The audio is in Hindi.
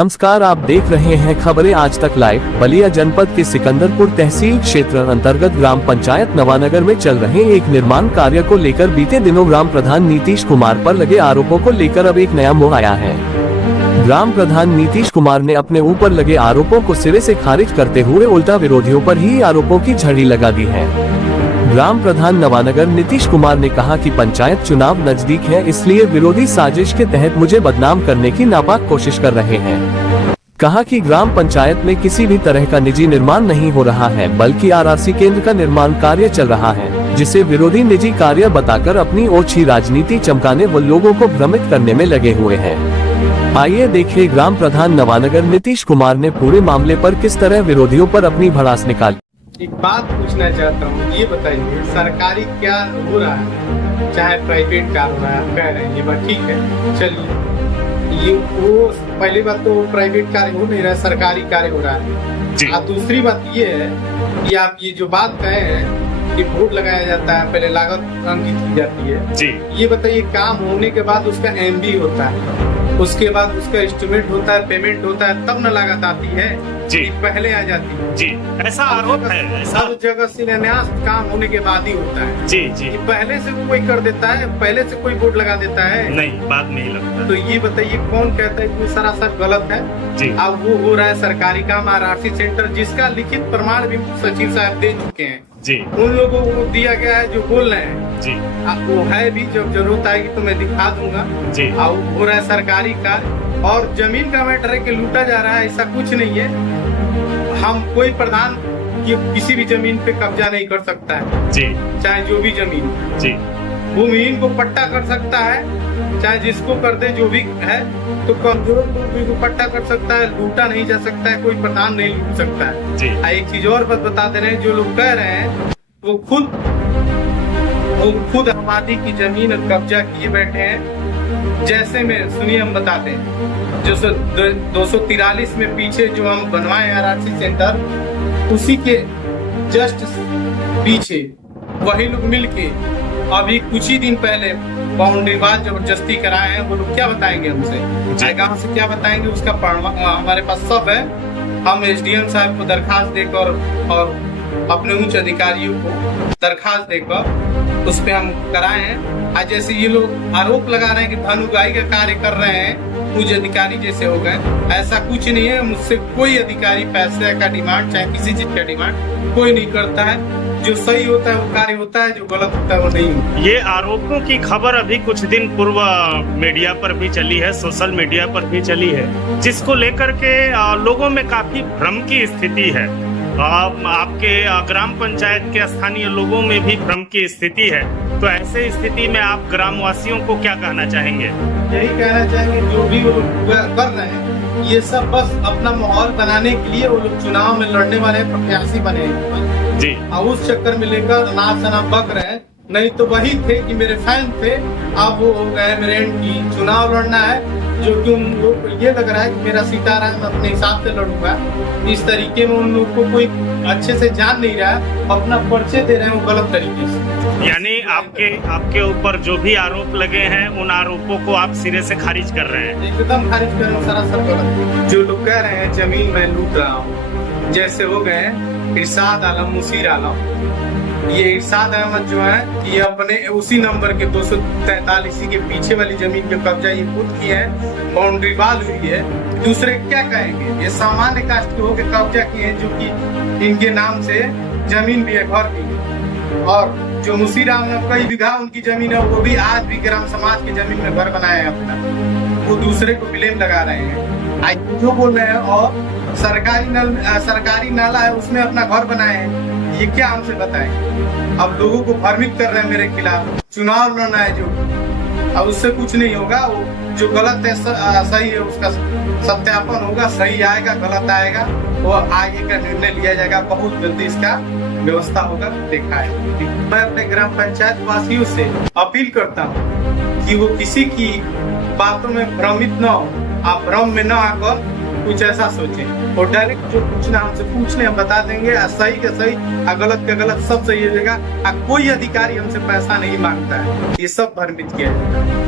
नमस्कार, आप देख रहे हैं खबरें आज तक लाइव। बलिया जनपद के सिकंदरपुर तहसील क्षेत्र अंतर्गत ग्राम पंचायत नवानगर में चल रहे एक निर्माण कार्य को लेकर बीते दिनों ग्राम प्रधान नीतीश कुमार पर लगे आरोपों को लेकर अब एक नया मोड़ आया है। ग्राम प्रधान नीतीश कुमार ने अपने ऊपर लगे आरोपों को सिरे से खारिज करते हुए उल्टा विरोधियों पर ही आरोपों की झड़ी लगा दी है। ग्राम प्रधान नवानगर नीतीश कुमार ने कहा कि पंचायत चुनाव नजदीक है, इसलिए विरोधी साजिश के तहत मुझे बदनाम करने की नापाक कोशिश कर रहे हैं। कहा कि ग्राम पंचायत में किसी भी तरह का निजी निर्माण नहीं हो रहा है, बल्कि आरआरसी केंद्र का निर्माण कार्य चल रहा है, जिसे विरोधी निजी कार्य बताकर अपनी ओछी राजनीति चमकाने व लोगों को भ्रमित करने में लगे हुए हैं। आइए देखिए ग्राम प्रधान नवानगर नीतीश कुमार ने पूरे मामले पर किस तरह विरोधियों पर अपनी भड़ास निकाली। एक बात पूछना चाहता हूँ, ये बताइए सरकारी क्या हो रहा है, चाहे प्राइवेट क्या हो रहा है, आप कह रहे हैं ये बात ठीक है, चलिए ये वो पहली बात तो प्राइवेट कार्य हो नहीं रहा है, सरकारी कार्य हो रहा है। और दूसरी बात ये है कि आप ये जो बात कहे हैं कि वोट लगाया जाता है, पहले लागत अंकित की जाती है जी। ये बताइए काम होने के बाद उसका एमबी होता है, उसके बाद उसका एस्टिमेट होता है, पेमेंट होता है, तब न लागत आती है जी, पहले आ जाती है जी। ऐसा आरोप है, सब जगह शिलान्यास काम होने के बाद ही होता है जी जी। पहले से कोई कर देता है, पहले से कोई बोर्ड लगा देता है, नहीं बात नहीं लगता। तो ये बताइए कौन कहता है कि सरासर गलत है जी। अब वो हो रहा है सरकारी काम आरआरसी सेंटर, जिसका लिखित प्रमाण भी सचिव साहब दे चुके हैं जी। उन लोगों को दिया गया है जो बोल रहे हैं जी। अब वो है भी, जब जरूरत आएगी तो मैं दिखा दूंगा जी। अब हो रहा है सरकारी कार्य और जमीन का मैटर है कि लूटा जा रहा है, ऐसा कुछ नहीं है। हम कोई प्रधान की किसी भी जमीन पे कब्जा नहीं कर सकता है जी, चाहे जो भी जमीन जी। भूमिहीन को पट्टा कर सकता है, चाहे जिसको कर दे जो भी है, तो कमजोर को पट्टा कर सकता है, लूटा नहीं जा सकता है, कोई प्रधान नहीं लूट सकता है जी। एक चीज और बात बता दे रहे हैं, जो लोग कह रहे हैं वो खुद आबादी की जमीन कब्जा किए बैठे हैं। जैसे में सुनिए हम बताते हैं, जो 243 में पीछे जो हम बनवाए आरआरसी सेंटर, उसी के जस्ट पीछे वही लोग मिलके अभी कुछ ही दिन पहले बाउंड्री वाल जबरदस्ती कराए हैं। वो लोग क्या बताएंगे हमसे, गाँव से क्या बताएंगे, उसका हमारे पास सब है। हम एसडीएम साहब को दरखास्त देकर और अपने उच्च अधिकारियों को दरखास्त देकर उस पे हम कराए हैं। आज जैसे ये लोग आरोप लगा रहे हैं कि धन उगाही का कार्य कर रहे हैं, कुछ अधिकारी जैसे हो गए, ऐसा कुछ नहीं है। मुझसे कोई अधिकारी पैसे का डिमांड, चाहे किसी चीज का डिमांड कोई नहीं करता है। जो सही होता है वो कार्य होता है, जो गलत होता है वो नहीं। ये आरोपों की खबर अभी कुछ दिन पूर्व मीडिया पर भी चली है, सोशल मीडिया पर भी चली है, जिसको लेकर के लोगों में काफी भ्रम की स्थिति है। आपके ग्राम पंचायत के स्थानीय लोगों में भी भ्रम की स्थिति है। तो ऐसे स्थिति में आप ग्रामवासियों को क्या कहना चाहेंगे? यही कहना चाहेंगे, जो भी वो कर रहे हैं ये सब बस अपना माहौल बनाने के लिए वो लोग चुनाव में लड़ने वाले प्रत्याशी बने जी। और उस चक्कर में लेकर नाम सना बक रहे हैं। नहीं तो वही थे कि मेरे फैन थे, अब वो हो गए मेरे की चुनाव लड़ना है, जो कि उन लोग को ये लग रहा है कि मेरा सीता रहा है, मैं अपने हिसाब से लड़ूंगा। इस तरीके में उन लोग को कोई अच्छे से जान नहीं रहा है, अपना पर्चे दे रहे हैं वो गलत तरीके से। यानी आपके ऊपर जो भी आरोप लगे हैं, उन आरोपों को आप सिरे से खारिज कर रहे हैं? एकदम खारिज कर रहे हैं, सरासर गलत। जो लोग कह रहे हैं जमीन मैं लूट रहा हूँ, जैसे हो गए इरशाद आलम, मुसीर आलम, ये इरशाद अहमद जो है, ये अपने उसी नंबर के 243 के पीछे वाली जमीन पे कब्जा ये खुद किए हैं, बाउंड्री वाल हुई है। दूसरे क्या कहेंगे, ये सामान्य कास्ट के होकर कब्जा किए हैं, जो कि इनके नाम से जमीन भी है, घर भी। और जो मुसीर आलम कई बीघा उनकी जमीन है, वो भी आज भी ग्राम समाज की जमीन में घर बनाया है अपना, वो दूसरे को ब्लेम लगा रहे हैं। आज जो बोल रहे हैं, और सरकारी नाला है उसमें अपना घर बनाए हैं, ये क्या हमसे बताएं? अब लोगों को भ्रमित कर रहे हैं मेरे खिलाफ, चुनाव लड़ना है जो, अब उससे कुछ नहीं होगा। वो जो गलत है सही है, उसका सत्यापन होगा, सही आएगा गलत आएगा वो आगे का निर्णय लिया जाएगा, बहुत जल्दी इसका व्यवस्था होगा, देखा है। मैं अपने ग्राम पंचायत वासियों से अपील करता हूँ कि वो किसी की बातों में भ्रमित न हो, आप भ्रम में न आकर कुछ ऐसा सोचें और डायरेक्ट जो पूछना हमसे पूछने हम बता देंगे, सही का सही, गलत का गलत, सब सही हो जाएगा। कोई अधिकारी हमसे पैसा नहीं मांगता है, ये सब भ्रमित किया जाता है।